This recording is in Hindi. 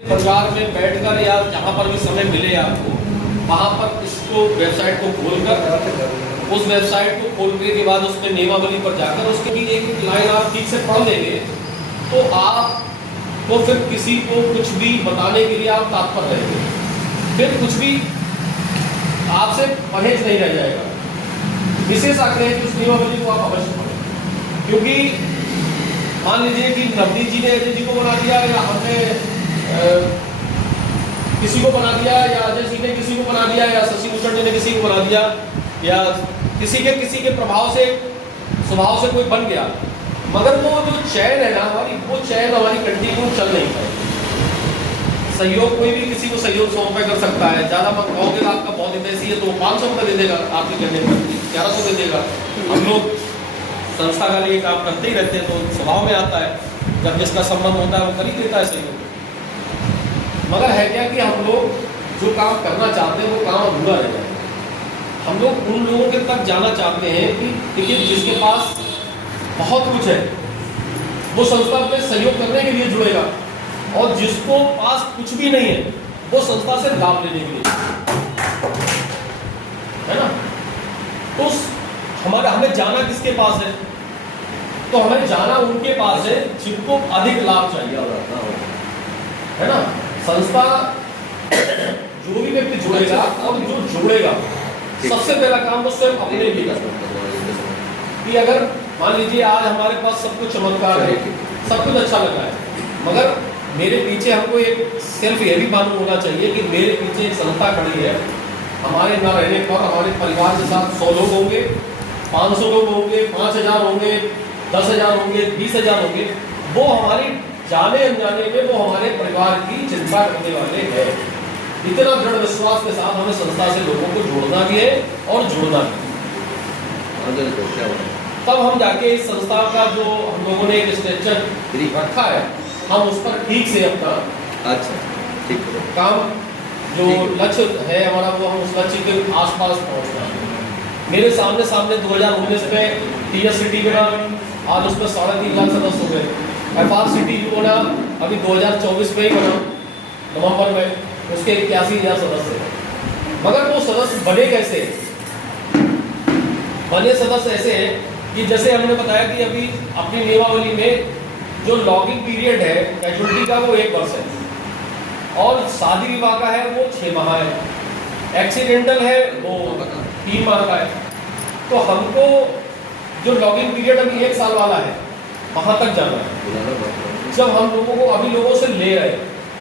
परिवार में बैठकर या जहाँ पर भी समय मिले आपको, वहाँ पर इसको वेबसाइट को खोलकर, उस वेबसाइट को खोलने के बाद उसमें नियमावली पर जाकर उसके भी एक एक लाइन आप ठीक से पढ़ लेंगे तो आपको फिर किसी को कुछ भी बताने के लिए आप तत्पर रहेंगे, फिर कुछ भी आपसे परहेज नहीं रह जाएगा। विशेष आग्रह है कि उस नियमावली को आप अवश्य पढ़ें, क्योंकि मान लीजिए कि नवनीत जी ने अजय जी को बना दिया या हमने किसी को बना दिया या अजय जी ने किसी को बना दिया या शशि भूषण जी ने किसी को बना दिया या किसी के प्रभाव से स्वभाव से कोई बन गया, मगर वो जो चैन है ना हमारी, वो चैन हमारी कंटिन्यू चल नहीं पाएगी। सहयोग कोई भी किसी को सहयोग 100 रुपये कर सकता है, ज़्यादा मत कहोगे आपका बहुत ऐसी है तो 500 रुपये दे देगा, आपके कहने पर 1100 दे देगा। हम लोग संस्था का लिए काम करते ही रहते हैं तो स्वभाव में आता है, जब जिसका संबंध होता है वो कर ही देता है सहयोग। मगर है क्या कि हम लोग जो काम करना चाहते हैं वो काम अधूरा रह जाए। हम लोग उन लोगों के तक जाना चाहते हैं कि देखिए जिसके पास बहुत कुछ है वो संस्था में सहयोग करने के लिए जुड़ेगा, और जिसको पास कुछ भी नहीं है वो संस्था से लाभ लेने के लिए, है ना। तो हमें जाना किसके पास है, तो हमें जाना उनके पास है जिनको अधिक लाभ चाहिए, है ना। संस्था जो भी व्यक्ति जुड़ेगा और जो जुड़ेगा सबसे पहला काम वो स्वयं अपने लिए करना कि अगर मान लीजिए आज हमारे पास सब कुछ चमत्कार है, सब कुछ अच्छा लगा है, मगर मेरे पीछे हमको एक सिर्फ ये भी मालूम होना चाहिए कि मेरे पीछे एक संस्था खड़ी है, हमारे न रहने पर हमारे परिवार के साथ 100 लोग होंगे, 500 लोग होंगे, 5000 होंगे, 10,000 होंगे, 20,000 होंगे, वो हमारी जाने अनजाने में वो हमारे परिवार की चिंता करने वाले हैं। इतना दृढ़ विश्वास के साथ हमें संस्था से लोगों को जोड़ना भी है और जुड़ना भी है। तब हम जाके इस संस्था का जो हम लोगों ने एक स्ट्रक्चर रखा है, हम उस पर ठीक से अपना ठीक काम जो लक्ष्य है हमारा वो हम उस लक्ष्य के आसपास पहुंचना है। मेरे सामने 2019 में TSCT बना, आज उसमें 3.5 लाख सदस्य हो गए। FRCT जो बना अभी 2024 में ही बना, नवंबर में, उसके 81,000 सदस्य हैं। मगर वो सदस्य बने कैसे? बने सदस्य ऐसे हैं कि जैसे हमने बताया कि अभी अपनी नियमावली में जो लॉगिंग पीरियड है कैजुअलिटी का वो 1 वर्ष है, और शादी विवाह का है वो 6 माह है, एक्सीडेंटल है वो 3 माह का है। तो हमको जो लॉगिंग पीरियड अभी 1 साल वाला है वहाँ तक जाना है। जब हम लोगों को अभी लोगों से ले रहे हैं